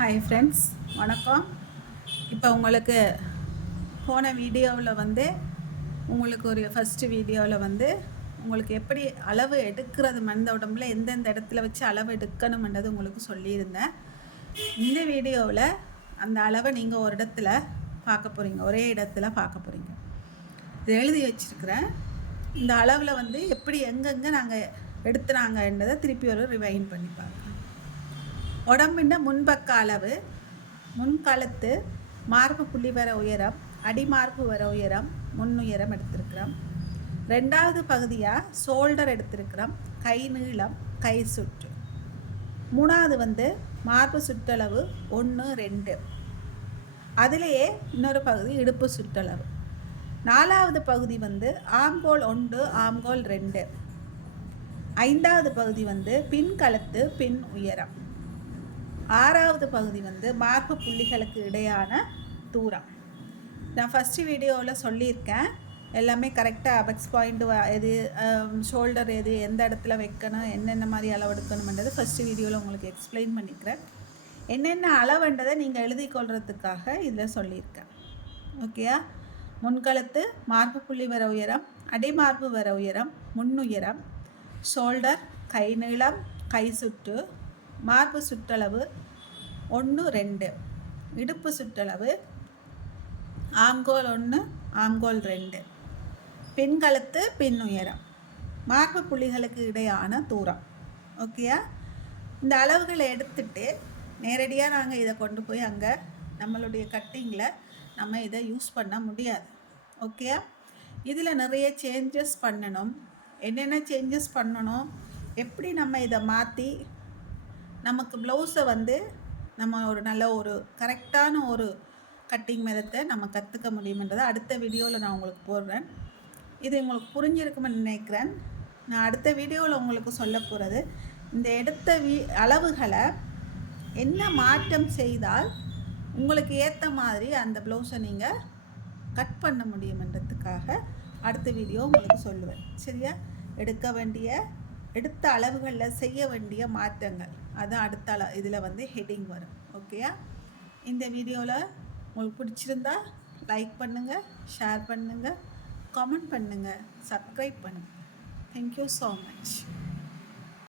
Hi friends, வணக்கம். இப்போ உங்களுக்கு போன வீடியோவில் உங்களுக்கு ஒரு ஃபஸ்ட்டு வீடியோவில் உங்களுக்கு எப்படி அளவு எடுக்கிறது, மனித உடம்புல எந்தெந்த இடத்துல வச்சு அளவு எடுக்கணும்ன்றது உங்களுக்கு சொல்லியிருந்தேன். இந்த வீடியோவில் அந்த அளவை நீங்கள் ஒரு இடத்துல பார்க்க போகிறீங்க, ஒரே இடத்துல பார்க்க போகிறீங்க. இது எழுதி வச்சுருக்கிறேன். இந்த அளவில் எப்படி எங்கெங்கே நாங்கள் எடுத்துனாங்கன்றதை திருப்பி ஒரு ரிவைண்ட் பண்ணி பார்க்கலாம். உடம்பின் முன்பக்க அளவு, முன்கழுத்து, மார்பு புள்ளி வர உயரம், அடிமார்பு வர உயரம், முன்னுயரம் எடுத்திருக்கிறோம். ரெண்டாவது பகுதியாக ஷோல்டர் எடுத்திருக்கிறோம், கை நீளம், கை சுற்று. மூணாவது மார்பு சுற்றளவு 1, 2. அதிலேயே இன்னொரு பகுதி இடுப்பு சுற்றளவு. நாலாவது பகுதி ஆம்கோல் 1, ஆம்கோல் 2. ஐந்தாவது பகுதி பின்கழுத்து, பின் உயரம். ஆறாவது பகுதி மார்பு புள்ளிகளுக்கு இடையான தூரம். நான் ஃபஸ்ட்டு வீடியோவில் சொல்லியிருக்கேன், எல்லாமே கரெக்டாக அபெக்ஸ் பாயிண்ட் எது, ஷோல்டர் எது, எந்த இடத்துல வைக்கணும், என்னென்ன மாதிரி அளவெடுக்கணும்ன்றது ஃபஸ்ட்டு வீடியோவில் உங்களுக்கு எக்ஸ்பிளைன் பண்ணிக்கிறேன். என்னென்ன அளவுன்றதை நீங்கள் எழுதி கொள்றதுக்காக இதில் சொல்லியிருக்கேன். ஓகேயா? முன்கழுத்து, மார்பு புள்ளி வர உயரம், அடிமார்பு வர உயரம், முன்னுயரம், ஷோல்டர், கை நீளம், கை சுற்று, மார்பு சுற்றளவு 1, 2, இடுப்பு சுற்றளவு ஆம்கோல் 1, ஆம்கோல் 2, பின்கழுத்து, பின் உயரம், மார்பு புள்ளிகளுக்கு இடையான தூரம். ஓகேயா? இந்த அளவுகளை எடுத்துட்டு நேரடியாக நாங்கள் இதை கொண்டு போய் அங்கே நம்மளுடைய கட்டிங்கில் நம்ம இதை யூஸ் பண்ண முடியாது. ஓகேயா? இதில் நிறைய சேஞ்சஸ் பண்ணணும். என்னென்ன சேஞ்சஸ் பண்ணணும், எப்படி நம்ம இதை மாற்றி நமக்கு ப்ளவுஸை நம்ம ஒரு நல்ல ஒரு கரெக்டான ஒரு கட்டிங் மெத்தத்தை நம்ம கற்றுக்க முடியுமென்றதை அடுத்த வீடியோவில் நான் உங்களுக்கு போடுறேன். இது உங்களுக்கு புரிஞ்சிருக்குமென்னு நினைக்கிறேன். நான் அடுத்த வீடியோவில் உங்களுக்கு சொல்ல போகிறது, இந்த எடுத்த அளவுகளை என்ன மாற்றம் செய்தால் உங்களுக்கு ஏற்ற மாதிரி அந்த ப்ளவுஸை நீங்கள் கட் பண்ண முடியுமென்றதுக்காக அடுத்த வீடியோ உங்களுக்கு சொல்லுவேன். சரியா? எடுத்த அளவுகளில் செய்ய வேண்டிய மாற்றங்கள், அதுதான் அடுத்த இதில் ஹெட்டிங் வரும். ஓகேயா? இந்த வீடியோவில் உங்களுக்கு பிடிச்சிருந்தா லைக் பண்ணுங்கள், ஷேர் பண்ணுங்கள், கமெண்ட் பண்ணுங்கள், சப்ஸ்கிரைப் பண்ணுங்கள். Thank you so much.